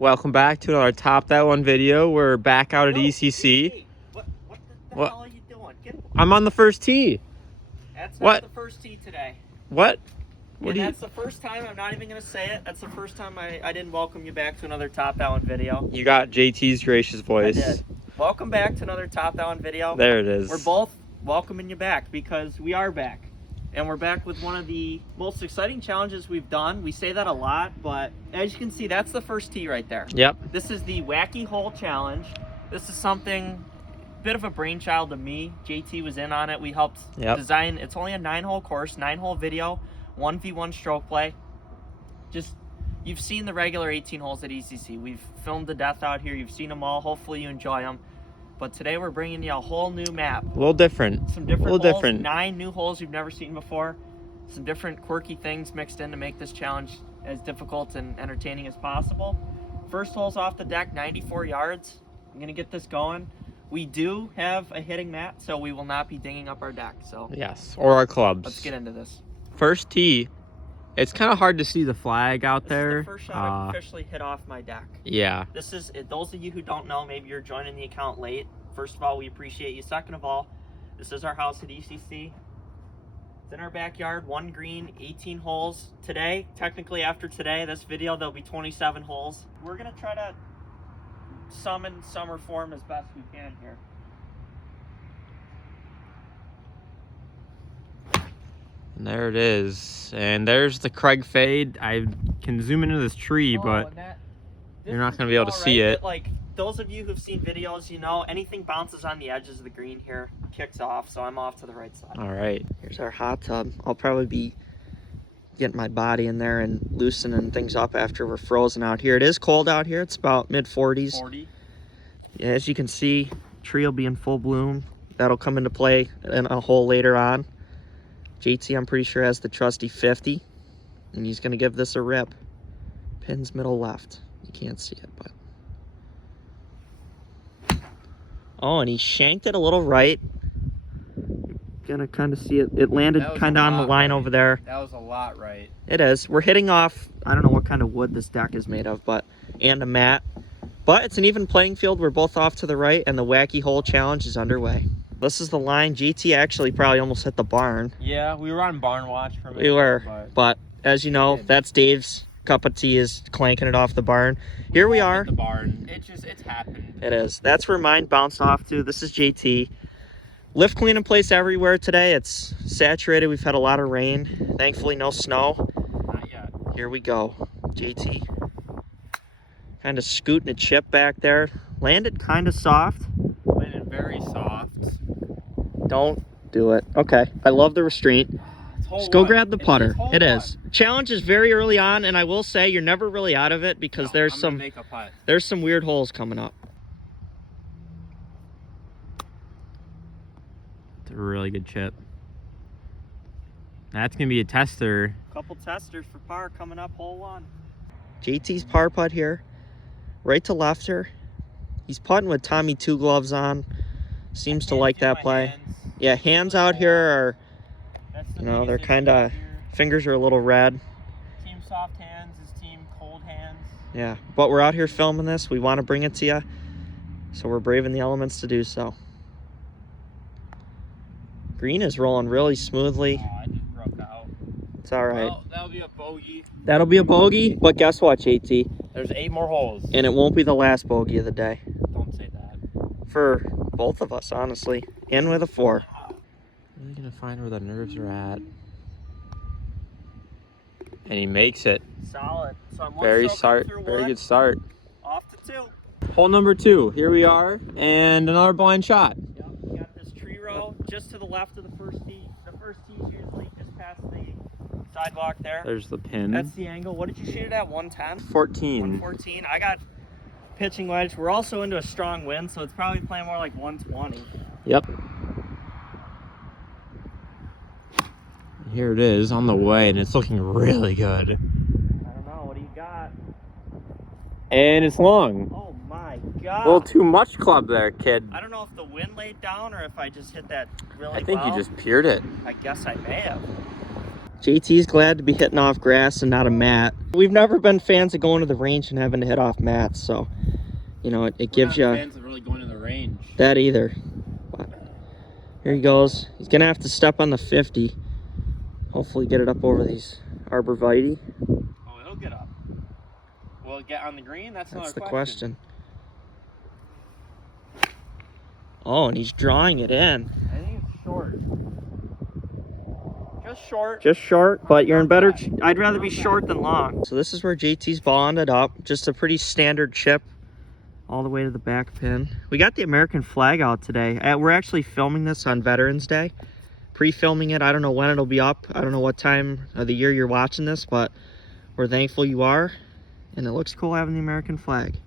Welcome back to our Top That One video. We're back out at ECC. Hey, what the hell are you doing? I'm on the first tee. That's not What? the first tee today. What? That's the first time, I'm not even going to say it, that's the first time I didn't welcome you back to another Top That One video. You got JT's gracious voice. I did. Welcome back to another Top That One video. There it is. We're both welcoming you back because we are back. And we're back with one of the most exciting challenges we've done. We say that a lot, but as you can see, that's the first tee right there. Yep. This is the Wacky Hole Challenge. This is something, bit of a brainchild of me. JT was in on it. We helped design. It's only a 9-hole course, 9-hole video, 1v1 stroke play. Just, you've seen the regular 18 holes at ECC. We've filmed to death out here. You've seen them all. Hopefully you enjoy them. But today we're bringing you a whole new map. A little different. Some different holes, different. 9 new holes you've never seen before. Some different quirky things mixed in to make this challenge as difficult and entertaining as possible. First hole's off the deck, 94 yards. I'm gonna get this going. We do have a hitting mat, so we will not be dinging up our deck. So yes, or our clubs. Let's get into this. First tee. It's kind of hard to see the flag out there. This is the first shot I've officially hit off my deck. Yeah. This is, those of you who don't know, maybe you're joining the account late. First of all, we appreciate you. Second of all, this is our house at ECC. It's in our backyard, 1 green, 18 holes. Today, technically after today, this video, there'll be 27 holes. We're gonna try to summon summer form as best we can here. And there it is. And there's the Craig fade. I can zoom into this tree, but you're not going to be able to see it. But like, those of you who've seen videos, you know, anything bounces on the edges of the green here kicks off, so I'm off to the right side. All right. Here's our hot tub. I'll probably be getting my body in there and loosening things up after we're frozen out here. It is cold out here. It's about mid-40s. 40. Yeah, as you can see, tree will be in full bloom. That'll come into play in a hole later on. JT, I'm pretty sure, has the trusty 50, and he's going to give this a rip. Pins middle left. You can't see it, but... Oh, and he shanked it a little right. Gonna kind of see it. It landed kind of on the line over there. That was a lot right. It is. We're hitting off, I don't know what kind of wood this deck is made of, and a mat. But it's an even playing field. We're both off to the right, and the Wacky Hole Challenge is underway. This is the line. GT actually probably almost hit the barn. Yeah, we were on barn watch for a minute. We were, but as you know, that's Dave's cup of tea, is clanking it off the barn. Here we are. The barn. It's happened. It is. That's where mine bounced off to. This is JT. Lift clean in place everywhere today. It's saturated. We've had a lot of rain. Thankfully, no snow. Not yet. Here we go. JT. Kind of scooting a chip back there. Landed kind of soft. Landed very soft. Don't do it. Okay. I love the restraint. Just go grab the putter. It is. Challenge is very early on, and I will say you're never really out of it because there's some weird holes coming up. It's a really good chip. That's gonna be a tester. Couple testers for par coming up, hole 1. JT's par putt here, right to left her. He's putting with Tommy 2 gloves on. Seems to like that play. Yeah, hands out here are, you know, they're kind of, fingers are a little red. Team soft hands is team cold hands. Yeah, but we're out here filming this. We want to bring it to you, so we're braving the elements to do so. Green is rolling really smoothly. Oh, I just broke out. It's all right. Well, that'll be a bogey. That'll be a bogey, but guess what, JT? There's 8 more holes. And it won't be the last bogey of the day. Don't say that. For both of us, honestly. In with a 4. Really gonna find where the nerves are at. And he makes it. Solid. So I'm Very good start. Off to 2. Hole number 2. Here we are, and another blind shot. Yep, we got this tree row just to the left of the first tee. The first tee is usually just past the sidewalk there. There's the pin. That's the angle. What did you shoot it at? 110? 14. 114. I got pitching wedge. We're also into a strong wind, so it's probably playing more like 120. Yep. Here it is on the way, and it's looking really good. I don't know. What do you got? And it's long. Oh my god. A little too much club there, kid. I don't know if the wind laid down or if I just hit that really I think well. you just peered it. I guess I may have. JT's glad to be hitting off grass and not a mat. We've never been fans of going to the range and having to hit off mats, so you know it gives you fans of really going to the range. that either. But here he goes. He's gonna have to step on the 50. Hopefully get it up over these arborvitae. Oh, it'll get up. Will it get on the green? That's the another question. Oh, and he's drawing it in. I think it's short. Just short. Just short, but you're in better. I'd rather be short than long. So this is where JT's ball ended up. Just a pretty standard chip all the way to the back pin. We got the American flag out today. We're actually filming this on Veterans Day. Pre-filming it. I don't know when it'll be up. I don't know what time of the year you're watching this, but we're thankful you are. And it looks cool having the American flag.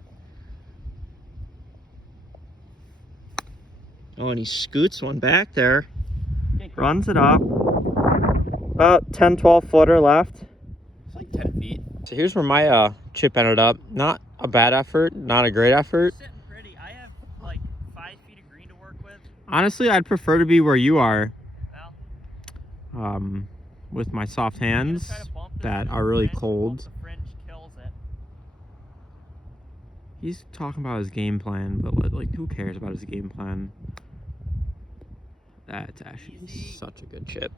Oh, and he scoots one back there. Runs it up. About 10, 12 footer left. It's like 10 feet. So here's where my chip ended up. Not a bad effort, not a great effort. Sitting pretty. I have like 5 feet of green to work with. Honestly, I'd prefer to be where you are. With my soft hands that are really cold. He's talking about his game plan, but like, who cares about his game plan? That's actually such a good chip.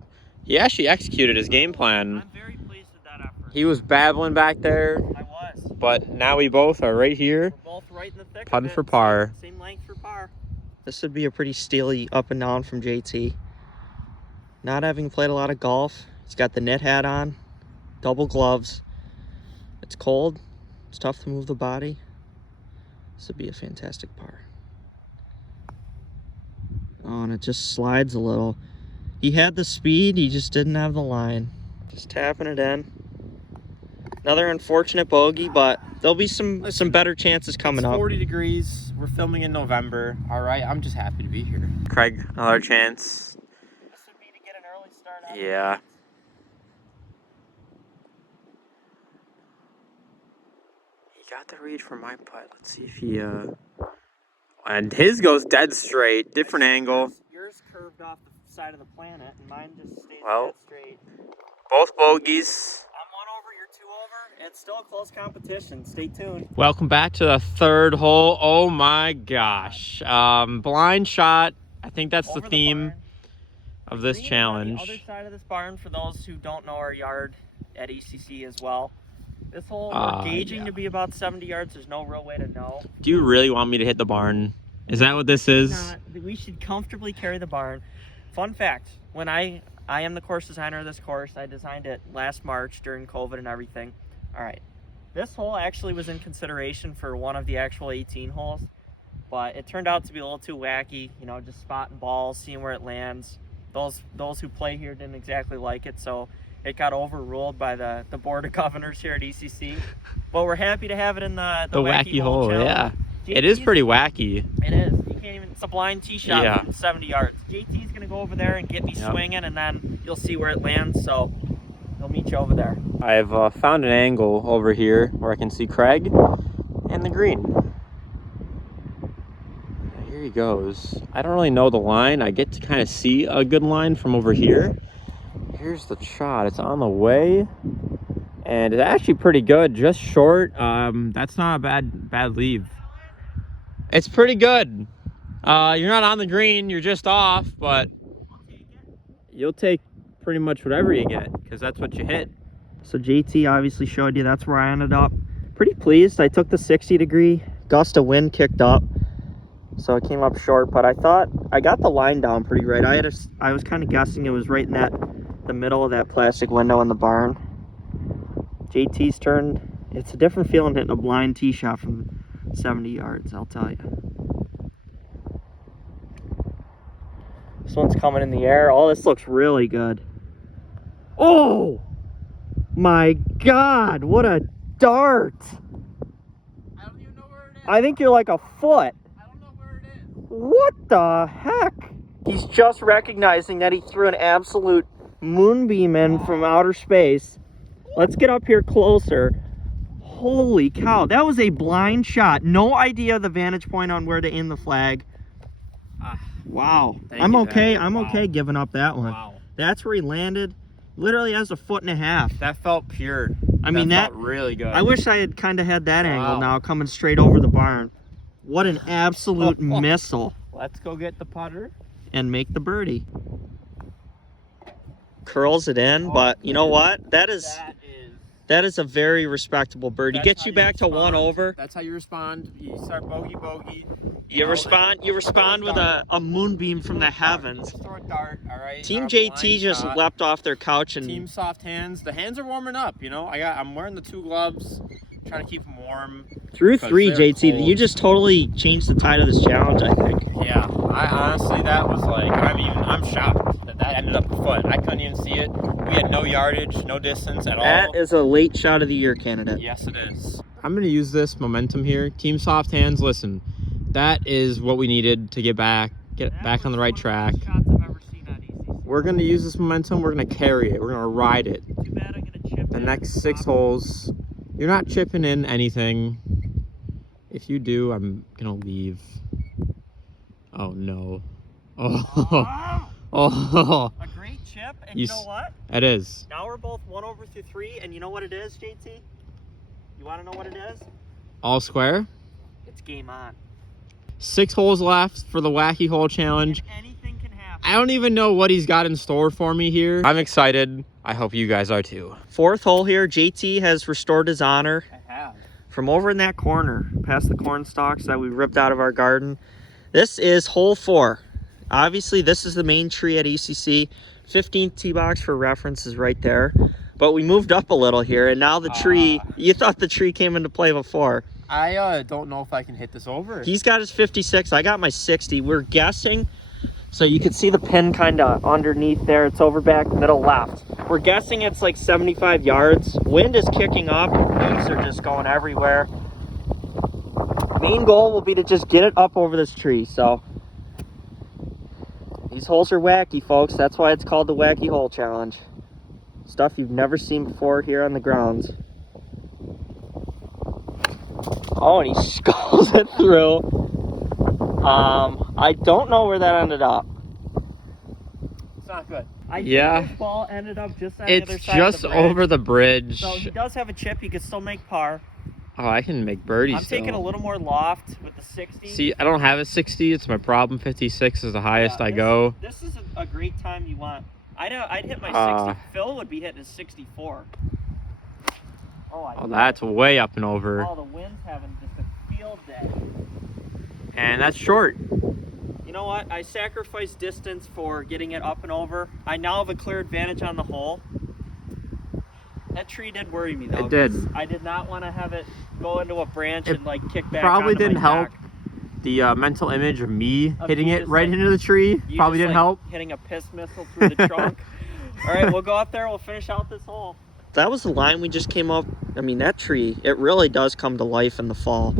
He actually executed his game plan. I'm very pleased with that effort. He was babbling back there. I was. But now we both are right here. We're both right in the thick Putting of it. for par. Same length for par. This would be a pretty steely up and down from JT. Not having played a lot of golf. He's got the knit hat on, double gloves. It's cold. It's tough to move the body. This would be a fantastic par. Oh, and it just slides a little. He had the speed, he just didn't have the line. Just tapping it in. Another unfortunate bogey, but there'll be some better chances coming up. 40 degrees. We're filming in November. All right, I'm just happy to be here. Craig, another chance. This would be to get an early start out. Yeah. He got the read from my putt. Let's see if he and his goes dead straight, different angle. Yours curved off the side of the planet, and mine just stays Well, dead straight. Both bogeys. I'm 1 over, you're 2 over. It's still a close competition. Stay tuned. Welcome back to the 3rd hole. Oh my gosh. Blind shot. I think that's Over the theme barn. of this Green is challenge. on the other side of this barn, for those who don't know our yard at ECC as well. This hole, we're gauging to be about 70 yards. There's no real way to know. Do you really want me to hit the barn? Is that what this is? We should comfortably carry the barn. Fun fact, when I am the course designer of this course. I designed it last March during COVID and everything. All right. This hole actually was in consideration for one of the actual 18 holes, but it turned out to be a little too wacky, you know, just spotting balls, seeing where it lands. Those who play here didn't exactly like it, so it got overruled by the Board of Governors here at ECC. But we're happy to have it in the wacky hole challenge. Yeah. It is pretty wacky. It is. You can't even, it's a blind tee shot from 70 yards. JT's going to go over there and get me swinging, and then you'll see where it lands, so he'll meet you over there. I've found an angle over here where I can see Craig and the green. Here he goes. I don't really know the line. I get to kind of see a good line from over here. Here's the shot. It's on the way, and it's actually pretty good. Just short. That's not a bad leave. It's pretty good. You're not on the green. You're just off, but you'll take pretty much whatever you get because that's what you hit. So JT obviously showed you that's where I ended up. Pretty pleased. I took the 60-degree gust of wind kicked up, so it came up short, but I thought I got the line down pretty right. I was kind of guessing it was right in the middle of that plastic window in the barn. JT's turn. It's a different feeling hitting a blind tee shot from 70 yards, I'll tell you. This one's coming in the air. Oh, this looks really good. Oh my God, what a dart. I don't even know where it is. I think you're like a foot. I don't know where it is. What the heck? He's just recognizing that he threw an absolute moonbeam in from outer space. Let's get up here closer. Holy cow, that was a blind shot. No idea the vantage point on where to aim the flag. Wow. I'm okay giving up that one. Wow. That's where he landed. Literally has a 1.5 feet. That felt pure. I mean, that felt really good. I wish I had kind of had that angle Wow. now, coming straight over the barn. What an absolute missile. Let's go get the putter. And make the birdie. Curls it in, but you know what? That is a very respectable birdie. Gets you back to 1 over. That's how you respond. You start bogey. You respond with a moonbeam from the heavens. Just throw a dart, all right? Team JT just leapt off their couch and Team soft hands. The hands are warming up, you know. I'm wearing the 2 gloves, trying to keep them warm. through 3, they're JT. cold. You just totally changed the tide of this challenge, I think. Yeah, I honestly, that was like, I'm shocked that ended up a foot. I couldn't even see it. We had no yardage, no distance at all. That is a late shot of the year candidate. Yes, it is. I'm going to use this momentum here. Team soft hands, listen, that is what we needed to get back on the right track. We're going to use this momentum. We're going to carry it. We're going to ride it. Too bad I'm going to chip The next 6 holes, you're not chipping in anything. If you do, I'm going to leave. Oh, no. Oh. Oh. A great chip, and you know what? It is. Now we're both 1 over through 3, and you know what it is, JT? You want to know what it is? All square. It's game on. 6 holes left for the Wacky Hole Challenge. And anything can happen. I don't even know what he's got in store for me here. I'm excited. I hope you guys are too. 4th hole here. JT has restored his honor. I have. From over in that corner, past the corn stalks that we ripped out of our garden. This is hole 4. Obviously, this is the main tree at ECC. 15th tee box for reference is right there. But we moved up a little here, and now the tree, you thought the tree came into play before. I don't know if I can hit this over. He's got his 56. I got my 60. We're guessing. So you can see the pin kind of underneath there. It's over back middle left. We're guessing it's like 75 yards. Wind is kicking up. Leaves are just going everywhere. Main goal will be to just get it up over this tree. So these holes are wacky, folks. That's why it's called the Wacky Hole Challenge. Stuff you've never seen before here on the grounds. Oh, and he skulls it through. I don't know where that ended up. It's not good. Yeah. This ball ended up just on the other It's side just of the bridge. over the bridge. So he does have a chip. He could still make par. Oh, I can make birdies. I'm taking a little more loft with the 60. See, I don't have a 60. It's my problem. 56 is the highest I go. This is a great time you want. I'd hit my 60. Phil would be hitting his 64. Oh, that's way up and over. Oh, the wind's having just a field day. And that's short. You know what? I sacrificed distance for getting it up and over. I now have a clear advantage on the hole. That tree did worry me, though. It did. I did not want to have it go into a branch and like kick back. Probably onto didn't my help. back. The mental image of me hitting you it just, right like, into the tree You probably just, didn't like, help. Hitting a piss missile through the trunk. All right, we'll go up there. We'll finish out this hole. That was the line we just came up. I mean, that tree, it really does come to life in the fall.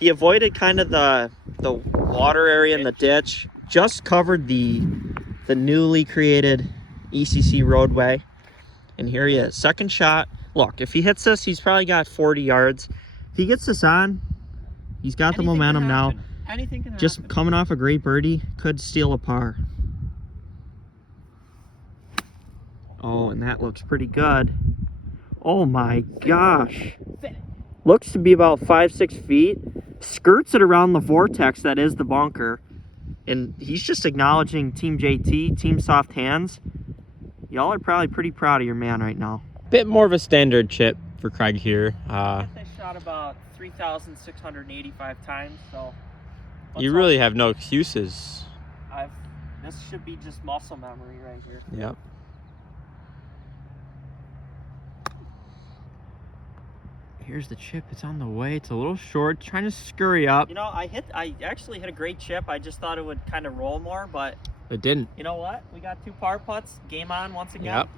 He avoided kind of the water area in the ditch. Just covered the newly created ECC roadway. And here he is. Second shot. Look, if he hits this, he's probably got 40 yards. If he gets this on, he's got the momentum now. Anything can happen. Just coming off a great birdie, could steal a par. Oh, and that looks pretty good. Oh my gosh. Looks to be about 5-6 feet. Skirts it around the vortex that is the bunker. And he's just acknowledging Team JT, Team Soft Hands. Y'all are probably pretty proud of your man right now. Bit more of a standard chip for Craig here. I shot about 3,685 times, so You really have no excuses. this should be just muscle memory right here. Yep. Here's the chip. It's on the way. It's a little short. Trying to scurry up. You know, I actually hit a great chip. I just thought it would kind of roll more, but It didn't. you know what? We got 2 par putts. Game on once again. Yep.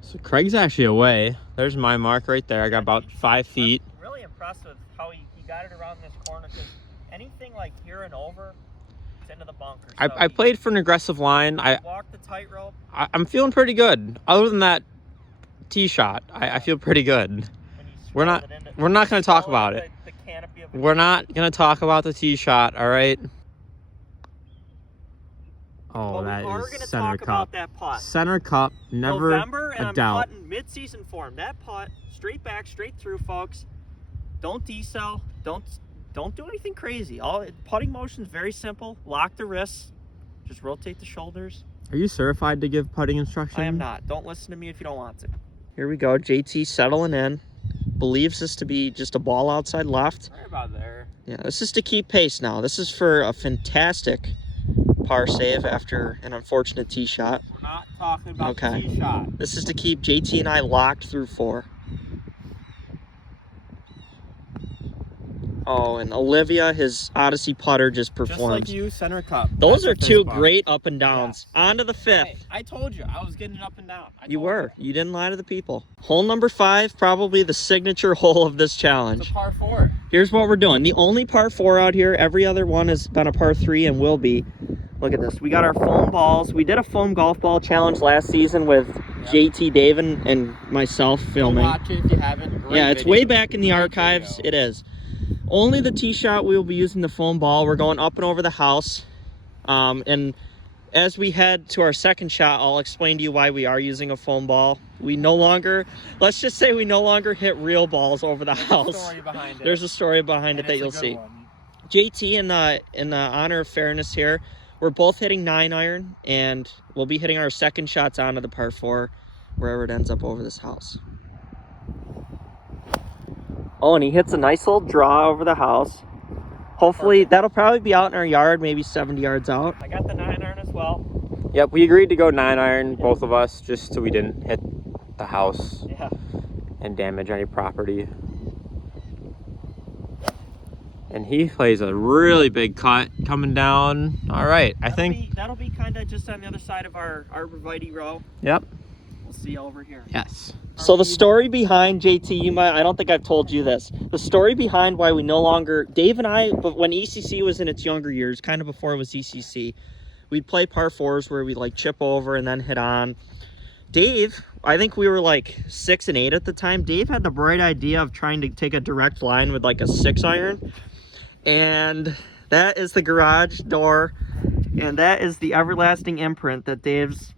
So Craig's actually away. There's my mark right there. I got about 5 feet. I'm really impressed with how he got it around this corner, because anything like here and over, it's into the bunker. So I played for an aggressive line. I walked the tightrope. I'm feeling pretty good. Other than that tee shot, I feel pretty good. We're not going to talk about it. We're not going to talk about the tee shot, all right? Oh, But that we are is going to center talk cup. about that putt. Center cup, never November, and a I'm doubt. putting mid-season form. That putt, straight back, straight through, folks. Don't decel. Don't do anything crazy. All putting motion is very simple. Lock the wrists. Just rotate the shoulders. Are you certified to give putting instruction? I am not. Don't listen to me if you don't want to. Here we go. JT settling in. Believes this to be just a ball outside left. Right about there. Yeah, this is to keep pace now. This is for a fantastic par save after an unfortunate tee shot. We're not talking about Okay. the tee shot. This is to keep JT and I locked through 4. Oh, and Olivia, his Odyssey putter just performs. Just like you, center cup. Those That's are the 2 first bump. great up and downs. On to the 5th. Hey, I told you, I was getting it up and down. You were. You didn't lie to the people. Hole number 5, probably the signature hole of this It's challenge. a par 4. Here's what we're doing. The only par 4 out here. Every other one has been a par 3 and will be. Look at this. We got our foam balls. We did a foam golf ball challenge last season with JT, Dave, and myself filming. Watch it if you haven't. Great Yeah, it's video. way back in the Great archives. video. It is. Only the tee shot, we will be using the foam ball. We're going up and over the house. And as we head to our second shot, I'll explain to you why we are using a foam ball. We no longer, let's just say we no longer hit real balls over the house. Story behind it. There's a story behind it And that it's a you'll good see. one. JT, in the honor of fairness here, we're both hitting 9-iron, and we'll be hitting our second shots onto the par 4, wherever it ends up over this house. Oh, and he hits a nice little draw over the house. Hopefully, that'll probably be out in our yard, maybe 70 yards out. I got the 9-iron as well. Yep, we agreed to go 9-iron, both of us, just so we didn't hit the house Yeah. and damage any property. And he plays a really big cut coming down. All right, I think. That'll be kind of just on the other side of our arborvitae row. Yep. We'll see you over here. Yes. So the story behind JT, I don't think I've told you this. The story behind why we no longer, Dave and I, but when ECC was in its younger years, kind of before it was ECC, we'd play par 4s where we'd like chip over and then hit on. Dave, I think we were like 6 and 8 at the time. Dave had the bright idea of trying to take a direct line with like a 6-iron. And that is the garage door. And that is the everlasting imprint that Dave's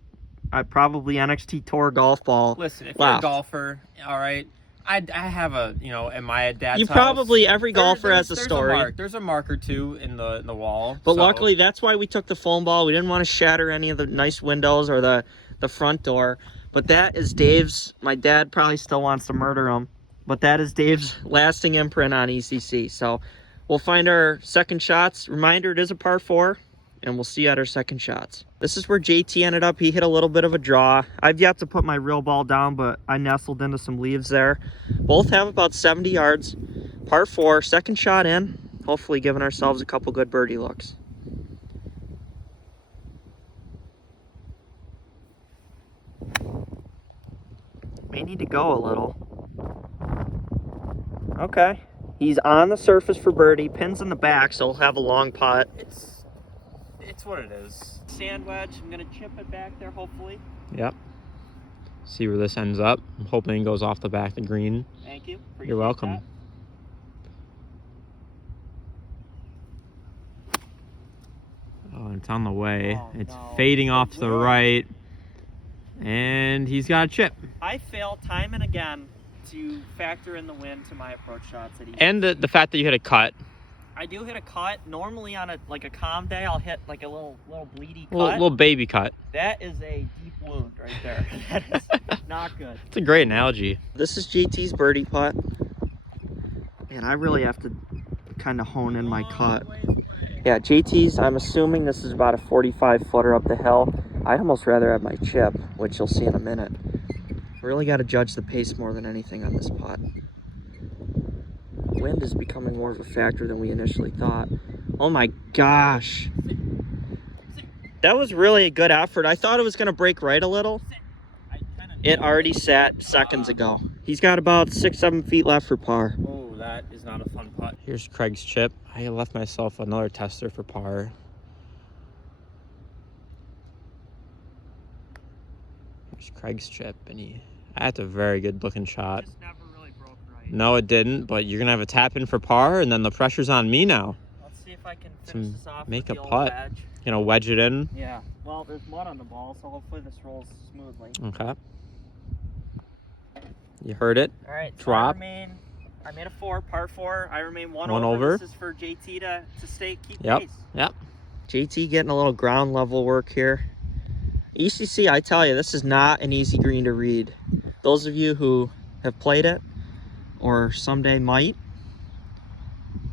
probably NXT Tour golf ball. Listen, if left. you're a golfer, all right, I have a, at my dad's You house, probably, every golfer has a there's story. There's a mark or two in the wall. But so- luckily, that's why we took the foam ball. We didn't want to shatter any of the nice windows or the front door. But that is Dave's, my dad probably still wants to murder him, but that is Dave's lasting imprint on ECC. So we'll find our second shots. Reminder, it is a par 4, and we'll see you at our second shots. This is where JT ended up. He hit a little bit of a draw. I've yet to put my real ball down, but I nestled into some leaves there. Both have about 70 yards. Par 4, second shot in. Hopefully giving ourselves a couple good birdie looks. May need to go a little. Okay. He's on the surface for birdie. Pins in the back, so he'll have a long putt. It's what it is. Sand wedge. I'm going to chip it back there, hopefully. Yep. See where this ends up. I'm hoping it goes off the back of the green. Thank you. You're welcome. Oh, it's on the way. Oh, It's no. fading off to the right. And he's got a chip. I fail time and again to factor in the wind to my approach shots at each. And the fact that you hit a cut. I do hit a cut. Normally on a calm day, I'll hit like a little bleedy cut. Little baby cut. That is a deep wound right there. That is not good. It's a great analogy. This is JT's birdie putt. And I really have to kind of hone in my cut. Yeah, JT's, I'm assuming this is about a 45-footer up the hill. I'd almost rather have my chip, which you'll see in a minute. Really got to judge the pace more than anything on this putt. Wind is becoming more of a factor than we initially thought. Oh my gosh. That was really a good effort. I thought it was going to break right a little. It already sat seconds ago. He's got about 6-7 feet left for par. Oh, that is not a fun putt. Here's Craig's chip. I left myself another tester for par. Here's Craig's chip, and that's a very good looking shot. Just never really broke right. No, it didn't, but you're gonna have a tap in for par, and then the pressure's on me now. Let's see if if I can finish this off make with a the old putt. wedge. You know, wedge it in. Yeah. Well, there's mud on the ball, so hopefully this rolls smoothly. Okay. You heard it. All right. So Drop. I made a 4, par 4. I remain one One over. over. This is for JT to keep Yep. pace. Yep. JT getting a little ground level work here. ECC, I tell you, this is not an easy green to read. Those of you who have played it or someday might,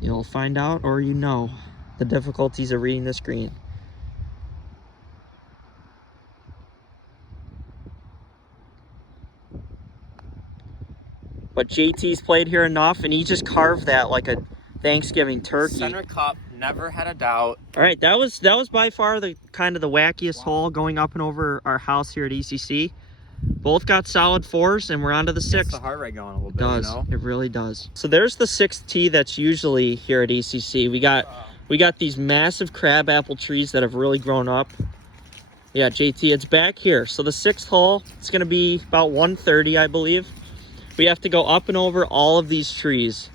you'll find out, or you know the difficulties of reading this green. But JT's played here enough, and he just carved that like a Thanksgiving turkey. Center cup, never had a doubt. All right, that was by far the kind of the wackiest hole going up and over our house here at ECC. Both got solid 4s, and we're on to the 6th. Gets the heart rate going a little bit. Does. You know? It really does. So there's the 6th tee that's usually here at ECC. We got these massive crabapple trees that have really grown up. Yeah, JT, it's back here. So the 6th hole, it's going to be about 130, I believe. We have to go up and over all of these trees.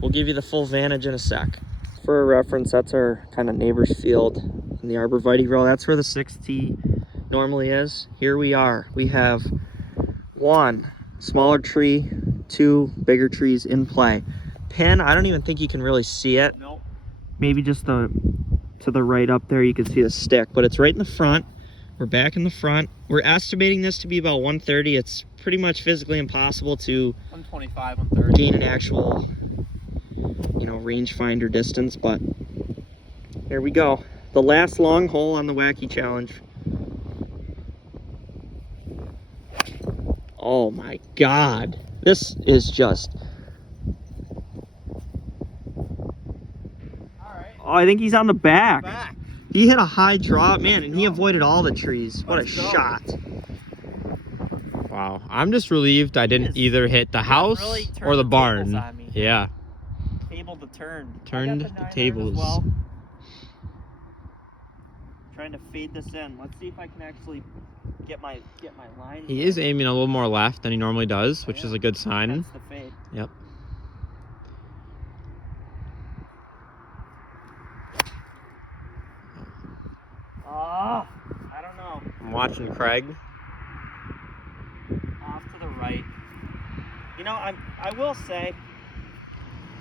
We'll give you the full vantage in a sec. For a reference, that's our kind of neighbor's field in the arborvitae row. That's where the 6th tee normally is. Here we are. We have 1 smaller tree, 2 bigger trees in play. Pin, I don't even think you can really see it. Nope. Maybe just to the right up there you can see the stick, but it's right in the front. We're back in the front. We're estimating this to be about 130. It's pretty much physically impossible to 125, 130. gain an actual, rangefinder distance, but here we go. The last long hole on the Wacky Challenge. Oh my God. This is just... Oh, I think he's on the back. He hit a high drop, man, and he avoided all the trees. What a shot. Wow. I'm just relieved I didn't either hit the house really turned or the the barn. tables on me. Yeah. Able to turn. Turned the tables. Well. Trying to fade this in. Let's see if I can actually get my line. He is aiming a little more left than he normally does, which is a good sign. That's the fade. Yep. I don't know. I'm watching Craig. Off to the right. I will say,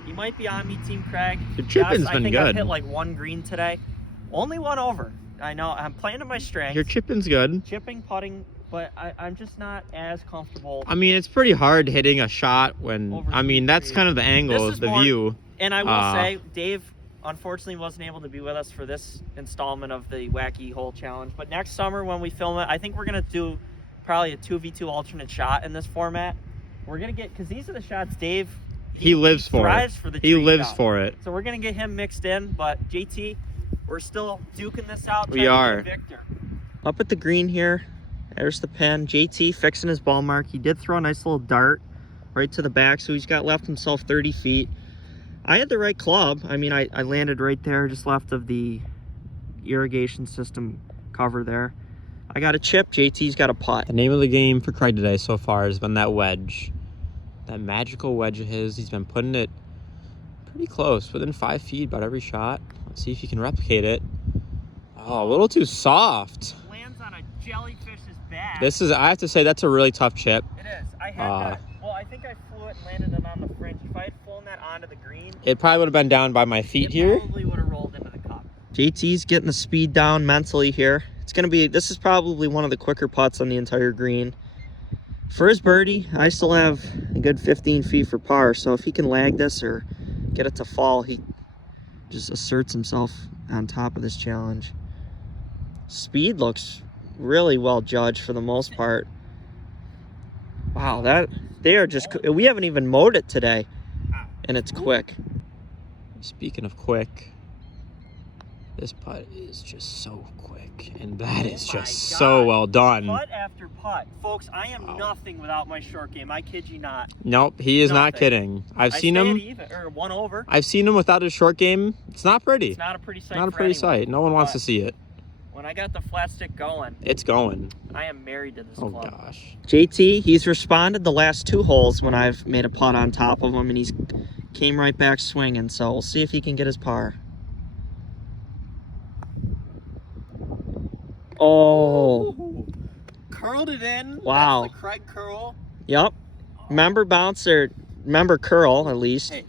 you might be on me, Team Craig. Your chipping's Yes, been I think good. I've hit like 1 green today. Only 1 over. I know, I'm playing to my strengths. Your chipping's good. Chipping, putting, but I'm just not as comfortable. I mean, it's pretty hard hitting a shot when, Over I mean, that's trees. kind of the angle This of is the more- view. And I will say, Dave unfortunately wasn't able to be with us for this installment of the Wacky Hole Challenge. But next summer when we film it, I think we're going to do probably a 2v2 alternate shot in this format. We're going to get, because these are the shots Dave, He lives for thrives it. for the He tree lives shot. for it. So we're going to get him mixed in. But JT, we're still duking this out. We are. Victor. Up at the green here, there's the pin. JT fixing his ball mark. He did throw a nice little dart right to the back, so he's got left himself 30 feet. I had the right club. I mean, I landed right there, just left of the irrigation system cover there. I got a chip. JT's got a putt. The name of the game for Craig today so far has been that wedge. That magical wedge of his. He's been putting it pretty close, within 5 feet about every shot. Let's see if he can replicate it. Oh, a little too soft. Lands on a jellyfish's back. I have to say, that's a really tough chip. It is. I had well, I think I flew it and landed it on the fringe. If I had flown that onto the green, It probably would have been down by my feet here. probably would have rolled into the cup. JT's getting the speed down mentally here. This is probably one of the quicker putts on the entire green. For his birdie, I still have a good 15 feet for par, so if he can lag this or get it to fall, he just asserts himself on top of this challenge. Speed looks really well judged for the most part. Wow, we haven't even mowed it today, and it's quick. Speaking of quick, this putt is just so quick, and that is just so well done. Putt after putt. Folks, I am nothing without my short game. I kid you not. Nope, he is not Nothing. kidding. I've seen him. One over. I've seen him without his short game. It's not pretty. It's not a pretty sight. Not a for pretty anyone. sight. No one wants to But see it. When I got the flat stick going, It's going. I am married to this Oh club. gosh. JT, he's responded the last 2 holes when I've made a putt on top of him, and he's came right back swinging. So we'll see if he can get his par. Oh. Ooh. Curled it in. Wow. That's the Craig curl. Yep. Remember bouncer, remember curl at least. Hey,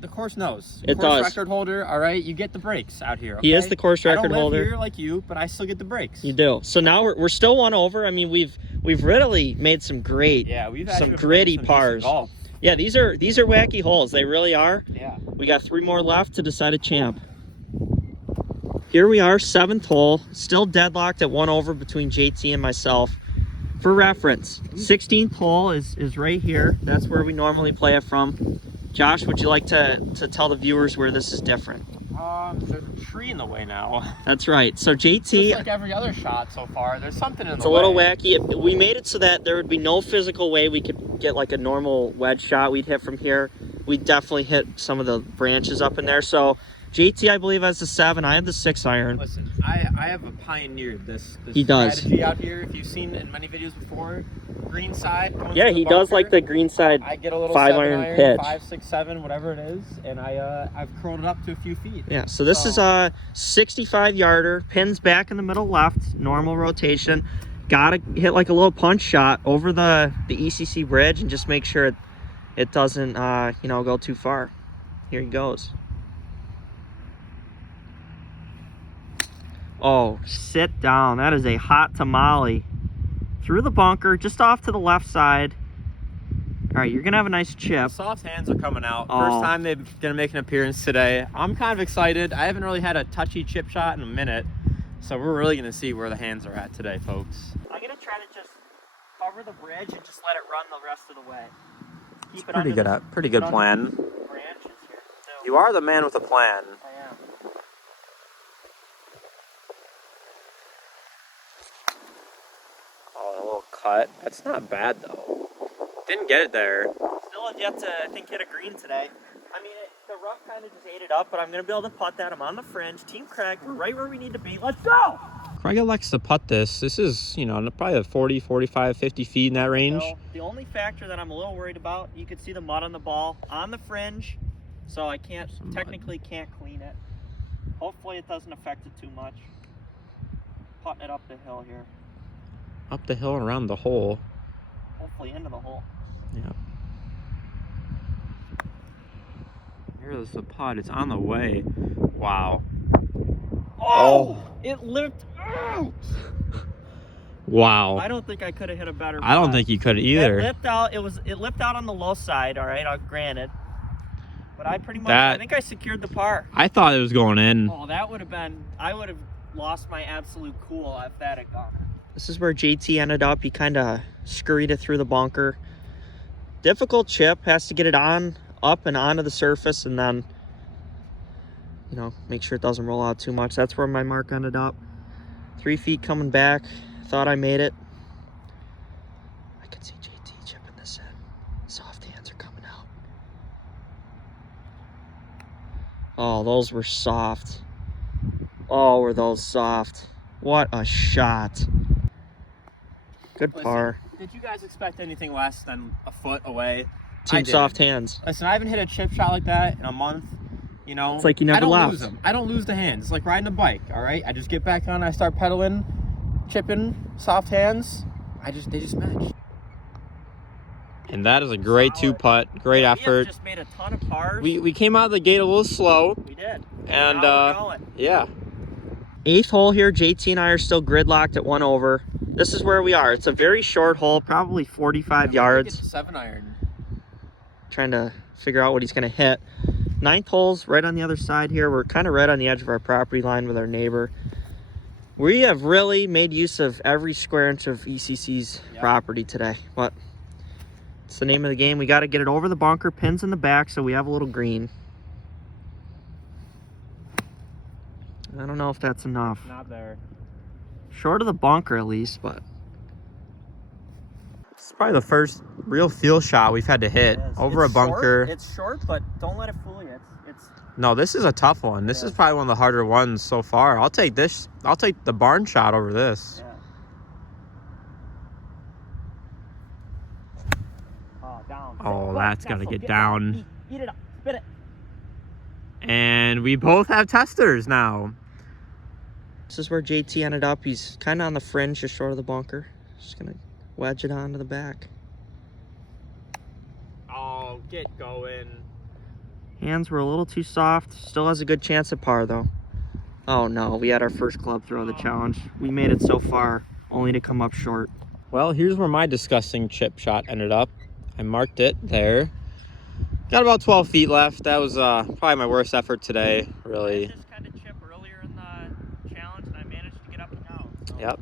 the course knows. It course does. record holder, all right? You get the breaks out here, okay? He is the course record I don't live holder. here like you, but I still get the breaks. You do. So now we're still one over. I mean, we've really made some great, we've some actually gritty some pars. golf. Yeah, these are wacky holes. They really are. Yeah. We got 3 more left to decide a champ. Here we are, 7th hole, still deadlocked at 1 over between JT and myself. For reference, 16th hole is right here. That's where we normally play it from. Josh, would you like to tell the viewers where this is different? There's a tree in the way now. That's right. So JT, just like every other shot so far, there's something in the way. It's a little wacky. We made it so that there would be no physical way we could get like a normal wedge shot we'd hit from here. We'd definitely hit some of the branches up in there. So JT, I believe, has the 7. I have the 6 iron. Listen, I have pioneered this He does. strategy out here. If you've seen it in many videos before, green side. Yeah, he does like the green side. I get a little 5 7 iron pitch. 5, 6, 7, whatever it is, and I've curled it up to a few feet. Yeah, so this is a 65 yarder, pins back in the middle left, normal rotation. Gotta hit like a little punch shot over the ECC bridge and just make sure it doesn't you know, go too far. Here he goes. Oh, sit down. That is a hot tamale. Through the bunker, just off to the left side. All right, you're gonna have a nice chip. Soft hands are coming out. Oh. First time they're gonna make an appearance today. I'm kind of excited. I haven't really had a touchy chip shot in a minute, so we're really gonna see where the hands are at today, folks. I'm gonna try to just cover the bridge and just let it run the rest of the way. Keep it Pretty under good, pretty good plan. the branches here. So You are the man with a plan. I am. Oh, a little cut. That's not bad though. Didn't get it there. Still have yet to, I think, hit a green today. I mean, the rough kind of just ate it up, but I'm going to be able to putt that. I'm on the fringe. Team Craig, we're right where we need to be. Let's go! Craig likes to putt this. This is, you know, probably 40, 45, 50 feet in that range. So, the only factor that I'm a little worried about, you can see the mud on the ball on the fringe, so I technically can't clean it. Hopefully it doesn't affect it too much. Putting it up the hill here. Up the hill and around the hole. Hopefully into the hole. Yeah. Here's the putt. It's on the way. Wow. Oh! It lipped out! Wow. I don't think I could have hit a better I don't putt. think you could either. It lipped out. It lipped out on the low side. All right, granted. But I pretty much. That- I think I secured the par. I thought it was going in. Oh, that would have been. I would have lost my absolute cool if that had gone. This is where JT ended up. He kind of scurried it through the bunker. Difficult chip. Has to get it up and onto the surface, and then, you know, make sure it doesn't roll out too much. That's where my mark ended up. 3 feet coming back. Thought I made it. I could see JT chipping this in. Soft hands are coming out. Oh, those were soft. Oh, were those soft. What a shot. Good par. Did you guys expect anything less than a foot away? Team soft hands. Listen, I haven't hit a chip shot like that in a month. You know, It's like you never I don't left. lose them. I don't lose the hands. It's like riding a bike. All right, I just get back on. I start pedaling, chipping, soft hands. They just match. And that is a great Solid. 2-putt. Great We have effort. just made a ton of pars. We came out of the gate a little slow. We did. And Now we're going. yeah. 8th hole here. JT and I are still gridlocked at 1 over. This is where we are. It's a very short hole, probably 45 yards. It's a 7 iron. Trying to figure out what he's going to hit. 9th hole's right on the other side here. We're kind of right on the edge of our property line with our neighbor. We have really made use of every square inch of ECC's property today. But it's the name of the game. We got to get it over the bunker, pins in the back, so we have a little green. I don't know if that's enough. Not there. Short of the bunker at least, but It's probably the first real field shot we've had to hit over a bunker. It's short, but don't let it fool you. It's No, this is a tough one. This is probably one of the harder ones so far. I'll take this. I'll take the barn shot over this. yeah. Oh, down. Oh, that's got to get down. Eat it up. Spit it. And we both have testers now. This is where JT ended up. He's kind of on the fringe, just short of the bunker. Just gonna wedge it onto the back. Oh, get going. Hands were a little too soft. Still has a good chance at par, though. Oh, no. We had our first club throw of the challenge. We made it so far, only to come up short. Well, here's where my disgusting chip shot ended up. I marked it there. Got about 12 feet left. That was probably my worst effort today, really. I had this kind of chip earlier in the challenge, and I managed to get up and out. So. Yep.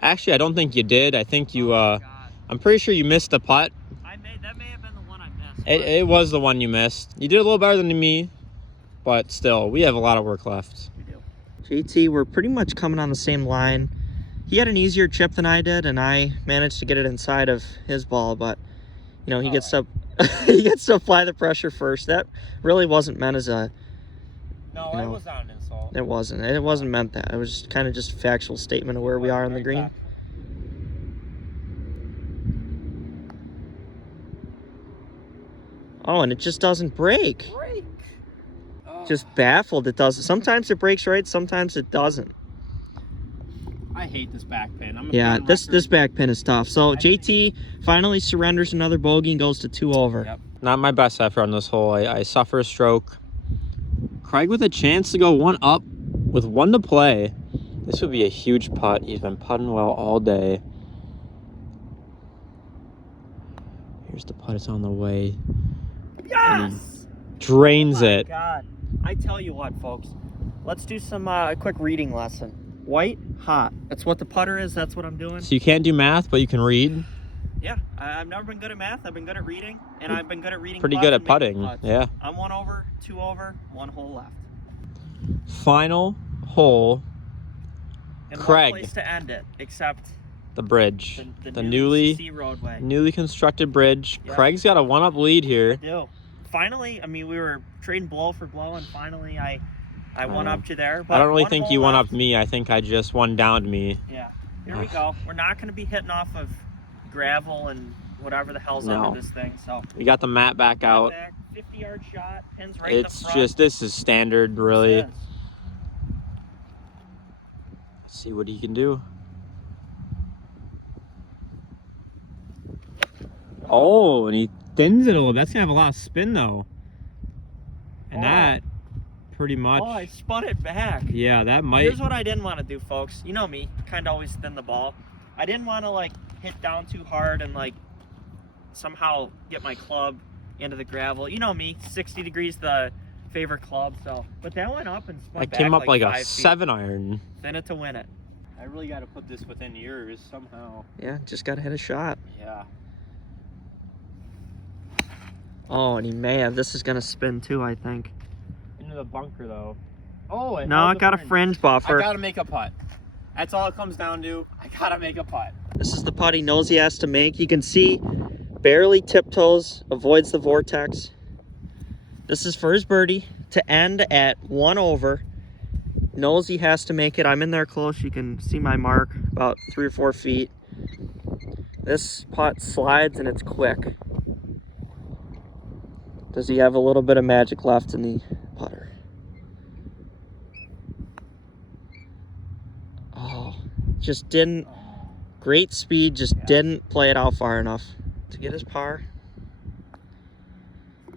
Actually, I don't think you did. I think you, I'm pretty sure you missed the putt. That may have been the one I missed. It was the one you missed. You did a little better than me, but still, we have a lot of work left. We do. JT, we're pretty much coming on the same line. He had an easier chip than I did, and I managed to get it inside of his ball, but, you know, he gets to he gets to apply the pressure first. That really wasn't meant as a... No, that was not an insult. It wasn't. It wasn't meant that. It was kind of just a factual statement of where we are on the green. Oh, and it just doesn't break. Just baffled it doesn't. Sometimes it breaks right, sometimes it doesn't. I hate this back pin. Yeah, this back pin is tough. So JT finally surrenders another bogey and goes to 2 over. Yep. Not my best effort on this hole. I suffer a stroke. Craig with a chance to go 1 up with 1 to play. This would be a huge putt. He's been putting well all day. Here's the putt. It's on the way. Yes! Drains it. God. I tell you what, folks. Let's do some a quick reading lesson. White, hot. That's what the putter is. That's what I'm doing. So you can't do math, but you can read. Yeah, I've never been good at math. I've been good at reading, and I've been good at reading. Pretty good at putting. Yeah. I'm 1 over, 2 over, 1 hole left. Final hole. And Craig. one place to end it, except the bridge. the newly ECC roadway. Newly constructed bridge. Yep. Craig's got a 1-up lead here. I do. Finally, I mean, we were trading blow for blow, and finally I one-upped you there. But I don't really think you one-upped me. I think I just one-downed me. Yeah. Here we go. We're not going to be hitting off of gravel and whatever the hell's under this thing. So we got the mat back out. 50-yard shot, pins right in the front. It's just, this is standard, really. Let's see what he can do. Oh, and he thins it a little. That's gonna have a lot of spin though. And that pretty much. Oh, I spun it back. Yeah, that might. Here's what I didn't want to do, folks. You know me, kind of always thin the ball. I didn't want to like hit down too hard and like somehow get my club into the gravel. You know me, 60 degrees the favorite club. So, but that went up and spun That back came up like a 5 feet. 7-iron. Thin it to win it. I really got to put this within yours somehow. Yeah, just got to hit a shot. Yeah. Oh, and he may have. This is going to spin too, I think. Into the bunker, though. Oh, no, I got a fringe buffer. I got to make a putt. That's all it comes down to. I got to make a putt. This is the putt he knows he has to make. You can see barely tiptoes, avoids the vortex. This is for his birdie to end at 1 over. Knows he has to make it. I'm in there close. You can see my mark, about 3 or 4 feet. This putt slides and it's quick. Does he have a little bit of magic left in the putter? Oh, just didn't. Great speed, just didn't play it out far enough to get his par.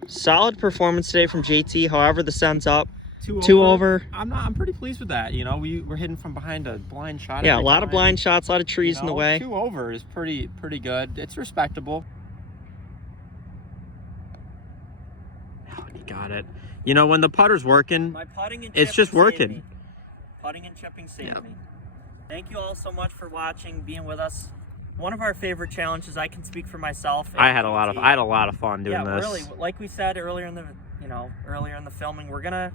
Solid performance today from JT. However, the sun's up. 2 over. I'm pretty pleased with that. You know, we're hitting from behind a blind shot. Yeah, a lot of blind shots, a lot of trees in the way. 2 over is pretty good. It's respectable. Got it. You know, when the putter's working, My putting and it's just working. Putting and chipping saved me. Thank you all so much for watching, being with us. One of our favorite challenges. I can speak for myself. I had a lot of fun doing this. Really, like we said earlier in the filming, we're gonna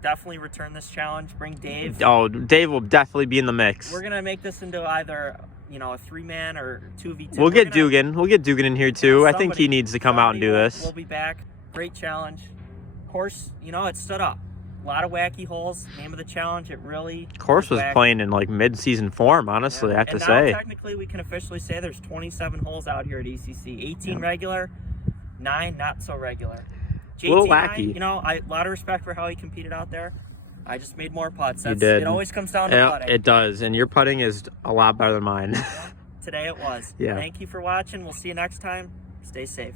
definitely return this challenge. Bring Dave. Oh, Dave will definitely be in the mix. We're gonna make this into either a 3-man or 2v2. We'll get Dugan. We'll get Dugan in here too. I think he needs to come out and do this. We'll be back. Great challenge. Of course, it stood up. A lot of wacky holes. Name of the challenge. It really. Course was playing in like mid-season form. Honestly, I have to say. Now, technically, we can officially say there's 27 holes out here at ECC. 18 regular, 9 not so regular. JT little and I, wacky. you know, a lot of respect for how he competed out there. I just made more putts. You did. It always comes down to Yeah, putting. it does, and your putting is a lot better than mine. Today it was. Yeah. Thank you for watching. We'll see you next time. Stay safe.